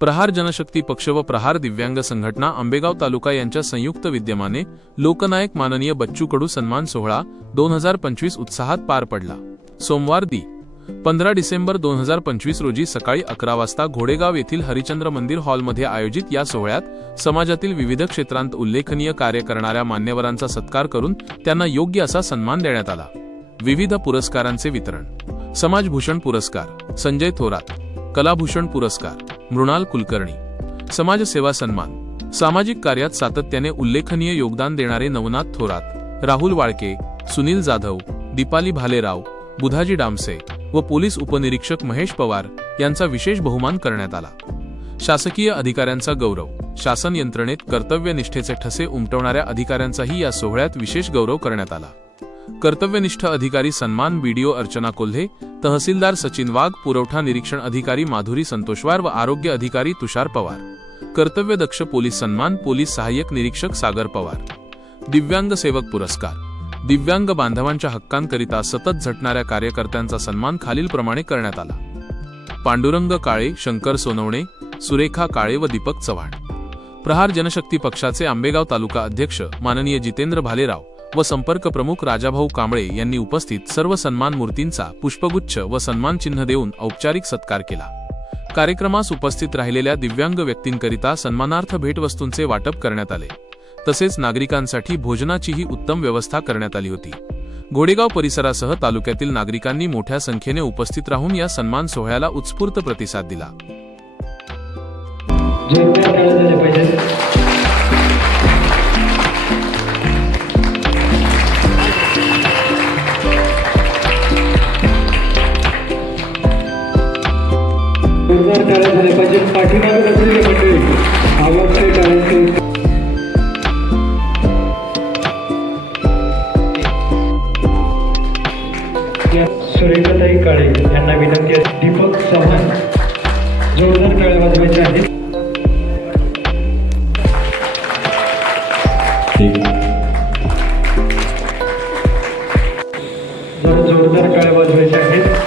प्रहार जनशक्ती पक्ष व प्रहार दिव्यांग संघटना आंबेगाव तालुका यांच्या संयुक्त विद्यमाने लोकनायक माननीय बच्चू कडू सन्मान सोहळा 2025 उत्साहात पार पडला। सोमवार दि. 15 डिसेंबर 2025 रोजी सकाळी 11 वाजता घोडेगाव येथील हरिचंद्र मंदिर हॉलमध्ये आयोजित या सोहळ्यात समाजातील विविध क्षेत्रांत उल्लेखनीय कार्य करणाऱ्या मान्यवरांचा सत्कार करून त्यांना योग्य असा सन्मान देण्यात आला। विविध पुरस्कारांचे वितरण: समाजभूषण पुरस्कार संजय थोरात, कलाभूषण पुरस्कार मृणाल कुलकर्णी, समाजसेवा सन्मान सामाजिक कार्यात सातत्याने उल्लेखनीय योगदान देणारे नवनाथ थोरात, राहुल वाळके, सुनील जाधव, दीपाली भालेराव, बुधाजी डामसे व पोलीस उपनिरीक्षक महेश पवार यांचा विशेष बहुमान करण्यात आला। शासकीय अधिकाऱ्यांचा गौरव: शासन यंत्रणेत कर्तव्यनिष्ठेचे ठसे उमटवणाऱ्या अधिकाऱ्यांचाही या सोहळ्यात विशेष गौरव करण्यात आला। कर्तव्यनिष्ठ अधिकारी सन्मान: बीडीओ अर्चना कोल्हे, तहसीलदार सचिन वाघ, पुरवठा निरीक्षण अधिकारी माधुरी संतोषवार व आरोग्य अधिकारी तुषार पवार। कर्तव्यदक्ष पोलीस सन्मान: पोलीस सहाय्यक निरीक्षक सागर पवार। दिव्यांग सेवक पुरस्कार: दिव्यांग बांधवांच्या हक्कांकरिता सतत झटणाऱ्या कार्यकर्त्यांचा सन्मान खालीलप्रमाणे करण्यात आला। पांडुरंग काळे, शंकर सोनवणे, सुरेखा काळे व दीपक चव्हाण। प्रहार जनशक्ती पक्षाचे आंबेगाव तालुका अध्यक्ष माननीय जितेंद्र भालेराव व संपर्क प्रमुख राजाभाऊ कांबळे यांनी उपस्थित सर्व सन्मान मूर्तींचा पुष्पगुच्छ व सन्मान चिन्ह देऊन औपचारिक सत्कार केला। कार्यक्रमास उपस्थित राहिलेल्या दिव्यांग व्यक्तींकरिता सन्मानार्थ भेटवस्तूंचे वाटप करण्यात आले। तसेच नागरिकांसाठी भोजनाचीही उत्तम व्यवस्था करण्यात आली होती। घोडेगाव परिसरासह तालुक्यातील नागरिकांनी मोठ्या संख्येने उपस्थित राहून या सन्मान सोहळ्याला उत्स्फूर्त प्रतिसाद दिला। सुरेखाताई काळे यांना विनंती आहे। दीपक चव्हाण जोरदार टाळ्या वाजवायच्या आहेत। जोरदार टाळ्या वाजवायच्या आहेत।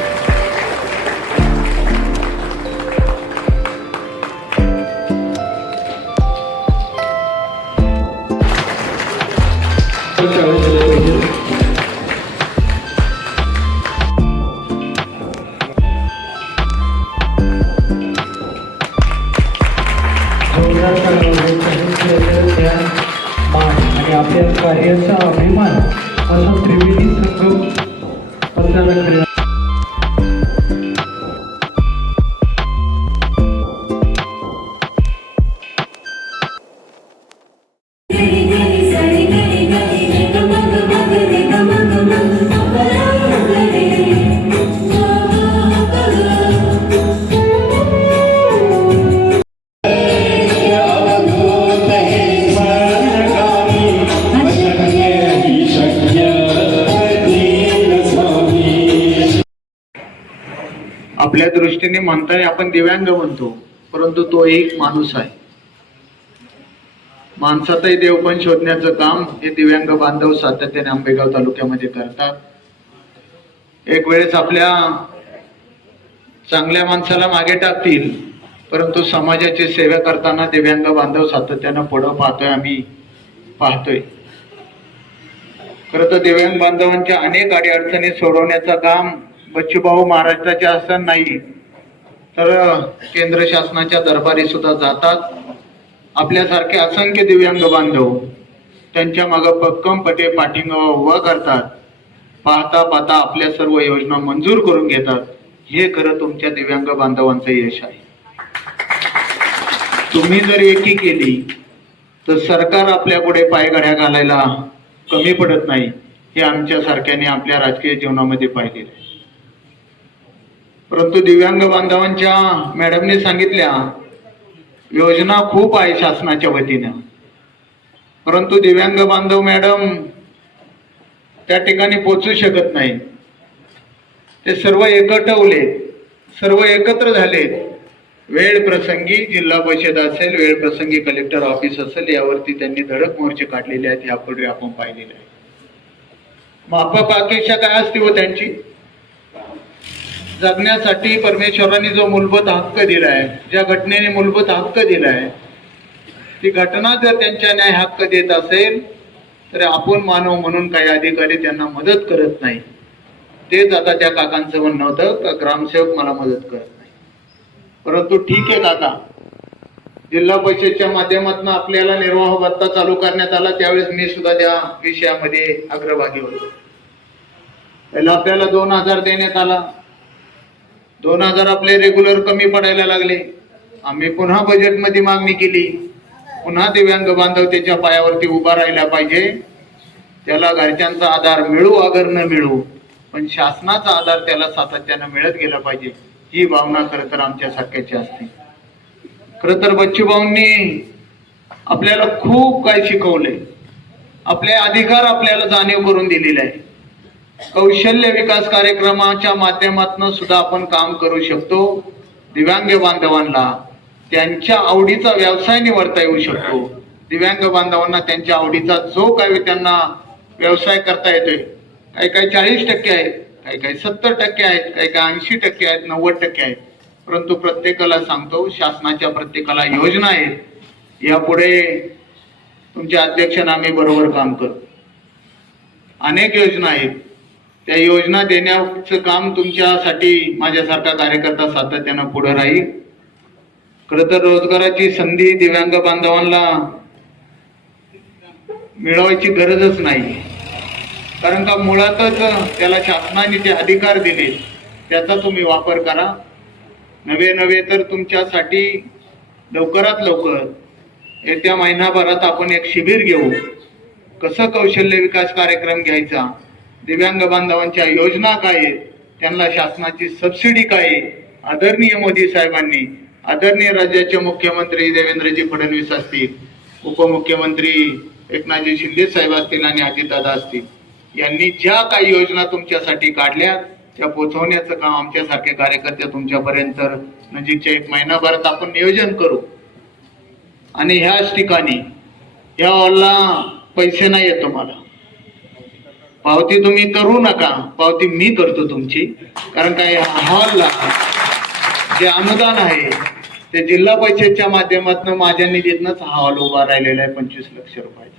आणि आपल्या कार्याचा अभिमान असा त्रिवेदी संगम पत्करला। आपल्या दृष्टीने म्हणताना आपण दिव्यांग म्हणतो, परंतु तो एक माणूस आहे। माणसातही देवपण शोधण्याचं काम हे दिव्यांग बांधव सातत्याने आंबेगाव तालुक्यामध्ये करतात। एक वेळेस आपल्या चांगल्या माणसाला मागे टाकतील, परंतु समाजाची सेवा करताना दिव्यांग बांधव सातत्यानं पुढं आम्ही पाहतोय। खरं तर दिव्यांग बांधवांच्या अनेक अडीअडचणी सोडवण्याचं काम बच्चूभाऊ महाराष्ट्राचे असं नाही तर केंद्र शासनाच्या दरबारी सुद्धा जातात। आपल्यासारखे असंख्य दिव्यांग बांधव त्यांच्या मागे भक्कमपणे पाठिंबा उभा करतात। पाहता पाहता आपल्या सर्व योजना मंजूर करून घेतात। हे खरं तुमच्या दिव्यांग बांधवांचं यश आहे। तुम्ही जर एकी केली तर सरकार आपल्या पुढे पायघड्या घालायला कमी पडत नाही। हे आमच्या सारख्याने आपल्या राजकीय जीवनामध्ये पाहिलेलं आहे। परंतु दिव्यांग बांधवांच्या मॅडमने सांगितल्या योजना खूप आहे शासनाच्या वतीनं, परंतु दिव्यांग बांधव मॅडम त्या ठिकाणी पोहोचू शकत नाही। ते सर्व एकवटले, सर्व एकत्र झाले। वेळ प्रसंगी जिल्हा परिषद असेल, वेळ प्रसंगी कलेक्टर ऑफिस असेल, यावरती त्यांनी धडक मोर्चे काढलेले आहेत। यापूर्वी आपण पाहिलेले आहे। माफक अपेक्षा काय असते व त्यांची जगण्यासाठी परमेश्वराने जो मूलभूत हक्क दिलाय, ज्या घटनेने मूलभूत हक्क दिलाय, ती घटना जर त्यांच्या न्याय हक्क देत असेल तर आपण मानव म्हणून काही अधिकारी त्यांना मदत करत नाही. तेच आता त्या काकांचं म्हणणं होतं का ग्रामसेवक मला मदत करत नाही. परंतु ठीक आहे काका, जिल्हा परिषदच्या माध्यमातून आपल्याला निर्वाह भत्ता चालू करण्यात आला त्यावेळेस मी सुद्धा त्या विषयामध्ये अग्रभागी होतो. पहिला आपल्याला 2000 देण्यात आला, 2000 आपले रेग्युलर कमी पडायला लागले. आम्ही पुन्हा बजेटमध्ये मागणी केली, पुन्हा दिव्यांग बांधव त्याच्या पायावरती उभा राहिला पाहिजे. त्याला घरच्यांचा आधार मिळू अगर न मिळू, पण शासनाचा आधार त्याला सातत्यानं मिळत गेला पाहिजे, ही भावना खरं तर आमच्या सारख्याची असते. खरं तर बच्चूभाऊंनी आपल्याला खूप काय शिकवलंय, आपले अधिकार आपल्याला जाणीव करून दिलेले आहे. कौशल्य विकास कार्यक्रमाच्या माध्यमातून सुद्धा आपण काम करू शकतो. दिव्यांग बांधवांना त्यांच्या आवडीचा व्यवसाय निवडता येऊ शकतो. दिव्यांग बांधवांना त्यांच्या आवडीचा जो काही त्यांना व्यवसाय करता येतोय, काही काही 40% आहेत, काही काही 70% आहेत, काही काही 80% आहेत, 90% आहेत. परंतु प्रत्येकाला सांगतो, शासनाच्या प्रत्येकाला योजना आहेत. यापुढे तुमच्या अध्यक्षांना आम्ही बरोबर काम करू. अनेक योजना आहेत, त्या योजना देण्याचं काम तुमच्यासाठी माझ्यासारखा कार्यकर्ता सातत्यानं पुढे राहील. खरं तर रोजगाराची संधी दिव्यांग बांधवांना मिळवायची गरजच नाही, कारण का मुळातच त्याला शासनाने जे अधिकार दिले त्याचा तुम्ही वापर करा. नवे तर तुमच्यासाठी लवकरात लवकर येत्या महिनाभरात आपण एक शिबिर घेऊ. कसं कौशल्य विकास कार्यक्रम घ्यायचा, दिव्यांग बांधवांच्या योजना काय आहेत, त्यांना शासनाची सबसिडी काय आहे. आदरणीय मोदी साहेबांनी, आदरणीय राज्याचे मुख्यमंत्री देवेंद्रजी फडणवीस असतील, उपमुख्यमंत्री एकनाथजी शिंदे साहेब असतील आणि अजितदादा असतील, यांनी ज्या काही योजना तुमच्यासाठी काढल्या त्या पोहोचवण्याचं काम आमच्यासारखे कार्यकर्ते तुमच्यापर्यंत नजीकच्या 1 महिनाभरात आपण नियोजन करू. आणि ह्याच ठिकाणी ह्या हॉलला पैसे नाही येत तुम्हाला, पावती तुम्ही करू नका, पावती मी करतो तुमची. कारण काय हॉलला जे अनुदान आहे ते जिल्हा परिषदच्या माध्यमातून माझ्या निधीतनंच हा हॉल उभा राहिलेला आहे 25 लाख रुपयाचा.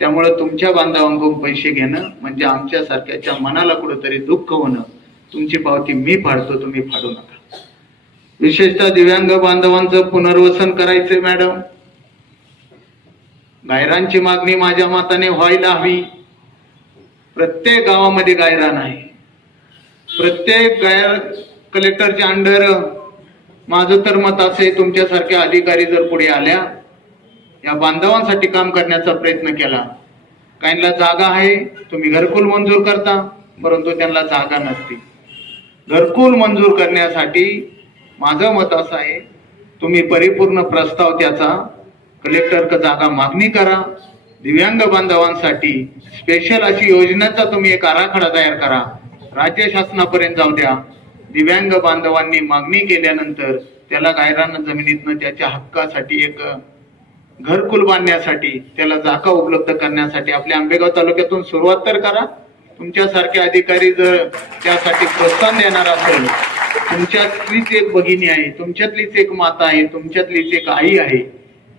त्यामुळे तुमच्या बांधवांकडून पैसे घेणं म्हणजे आमच्या सारख्याच्या मनाला कुठेतरी दुःख होणं. तुमची पावती मी फाडतो, तुम्ही फाडू नका. विशेषतः दिव्यांग बांधवांचं पुनर्वसन करायचंय मॅडम. गायरांची मागणी माझ्या मताने व्हायला हवी. प्रत्येक गावामध्ये गायरान आहे, प्रत्येक कलेक्टरच्या अंडर. माझं तर मत असे, तुमच्यासारख्या अधिकारी जर पुढे आल्या, या बांधवांसाठी काम करण्याचा प्रयत्न केला, काहींना जागा आहे, तुम्ही घरकुल मंजूर करता, परंतु त्यांना जागा नसते. घरकुल मंजूर करण्यासाठी माझं मत असं आहे, तुम्ही परिपूर्ण प्रस्ताव त्याचा कलेक्टर जागा मागणी करा. दिव्यांग बांधवांसाठी स्पेशल अशी योजनेचा तुम्ही एक आराखडा तयार करा, राज्य शासनापर्यंत जाऊ द्या. दिव्यांग बांधवांनी मागणी केल्यानंतर त्याला गायरान जमिनीतनं त्याच्या हक्कासाठी एक घरकुल बांधण्यासाठी, त्याला जागा उपलब्ध करण्यासाठी आपल्या आंबेगाव तालुक्यातून सुरुवात तर करा. तुमच्यासारखे अधिकारी जर त्यासाठी प्रोत्साहन देणार असेल, तुमच्यातलीच एक भगिनी आहे, तुमच्यातलीच एक माता आहे, तुमच्यातलीच एक आई आहे,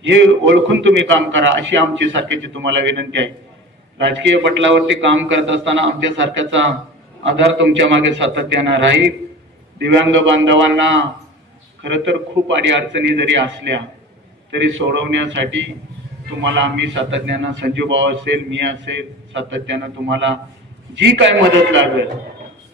हे ओळखून तुम्ही काम करा, अशी आमची सारख्याची तुम्हाला विनंती आहे. राजकीय पटलावरती काम करत असताना आमच्या सारख्याचा आधार तुमच्या मागे सातत्यानं राहील. दिव्यांग बांधवांना खरं तर खूप अडीअडचणी जरी असल्या तरी सोडवण्यासाठी तुम्हाला आम्ही सातत्यानं, संजू भाऊ असेल, मी असेल, सातत्यानं तुम्हाला जी काय मदत लागेल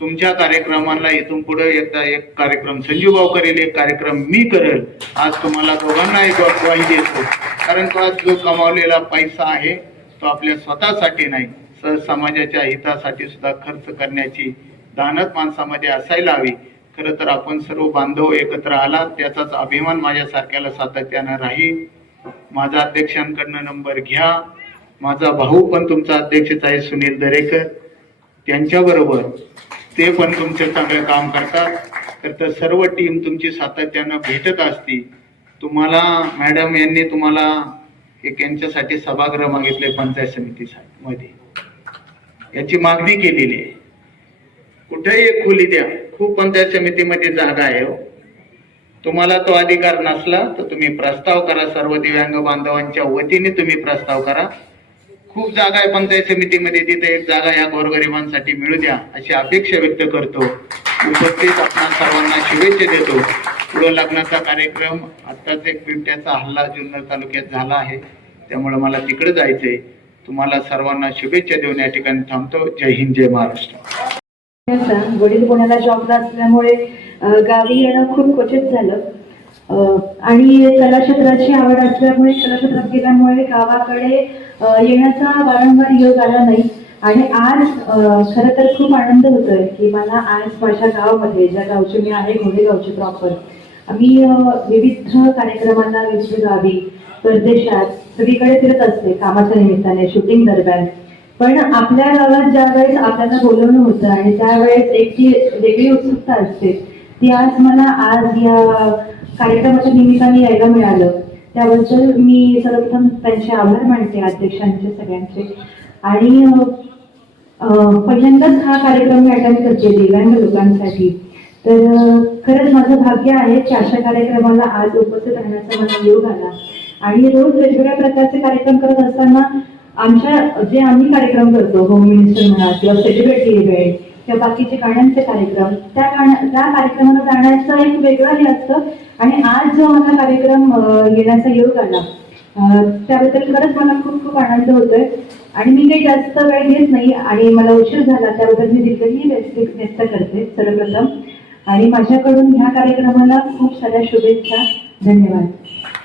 तुमच्या कार्यक्रमाला इथून पुढे एकदा एक कार्यक्रम संजू भाऊ करेल, एक कार्यक्रम मी करेल. आज तुम्हाला दोघांना एक ग्वाही देतो, कारण तो आज जो कमावलेला पैसा आहे तो आपल्या स्वतःसाठी नाही, तर समाजाच्या हितासाठी सुद्धा खर्च करण्याची दानत माणसामध्ये असायला हवी. खरं तर आपण सर्व बांधव एकत्र आला त्याचाच अभिमान माझ्यासारख्याला सातत्यानं राहील. माझा अध्यक्षांकडनं नंबर घ्या. माझा भाऊ पण तुमचा अध्यक्षच आहे, सुनील दरेकर, त्यांच्याबरोबर ते पण तुमचं चांगलं काम करतात. तर सर्व टीम तुमची सातत्यानं भेटत असती. तुम्हाला मॅडम यांनी तुम्हाला एक यांच्यासाठी सभागृह मागितले पंचायत समितीमध्ये, याची मागणी केलेली आहे. कुठेही एक खोली द्या, खूप पंचायत समितीमध्ये जागा आहे हो. तुम्हाला तो अधिकार नसला तर तुम्ही प्रस्ताव करा, सर्व दिव्यांग बांधवांच्या वतीने तुम्ही प्रस्ताव करा. खूप जागा आहे पंचायत समितीमध्ये, तिथे एक जागा या गोरगरिबांसाठी मिळू द्या अशी अपेक्षा व्यक्त करतो. उपस्थित आपणा सर्वांना शुभेच्छा देतो. पुढे लग्नाचा कार्यक्रम, आत्ताच एक बिबट्याचा हल्ला जुन्नर तालुक्यात झाला आहे, त्यामुळे मला तिकडे जायचंय. तुम्हाला सर्वांना शुभेच्छा देऊन या ठिकाणी थांबतो. जय हिंद, जय महाराष्ट्र. वडील पुण्याला जॉबला असल्यामुळे गावी येणं खूप क्वचित झालं आणि कलाक्षेत्राची आवड असल्यामुळे कलाक्षेत्रात गेल्यामुळे गावाकडे येण्याचा वारंवार योग आला नाही. आणि आज खरं तर खूप आनंद होतोय की मला आज माझ्या गावामध्ये, ज्या गावची मी आहे, घोडेगावची प्रॉपर, आम्ही विविध कार्यक्रमांना विविध गावी, परदेशात सगळीकडे फिरत असते कामाच्या निमित्ताने, शूटिंग दरम्यान. पण आपल्या गावात ज्या वेळेस आपल्याला बोलवणं होतं आणि त्यावेळेस एक जी वेगळी उत्सुकता असते, ती आज मला या कार्यक्रमाच्या निमित्ताने यायला मिळालं. त्याबद्दल मी सर्वप्रथम त्यांचे आभार मानते, अध्यक्षांचे सगळ्यांचे. आणि पहिल्यांदाच हा कार्यक्रम मी अटेंड करते दिव्यांग लोकांसाठी. तर खरंच माझं भाग्य आहे की अशा कार्यक्रमाला आज उपस्थित राहण्याचा मला योग आला. आणि रोज वेगवेगळ्या प्रकारचे कार्यक्रम करत असताना आम्ही कार्यक्रम करतो, होम मिनिस्टर म्हणा किंवा सेलिब्रिटी इव्हेंट किंवा बाकीचे गाण्यांचे कार्यक्रम, त्या कार्यक्रमाला जाण्याचं एक वेगळं हे असतं. आणि आज जो मला कार्यक्रम येण्याचा योग आला त्याबद्दल खरंच मला खूप खूप आनंद होतोय. आणि मी काही जास्त वेळ घेत नाही आणि मला उशीर झाला त्याबद्दल मी दिलगिरी व्यक्त करते सर्वप्रथम. आणि माझ्याकडून ह्या कार्यक्रमाला खूप साऱ्या शुभेच्छा. धन्यवाद.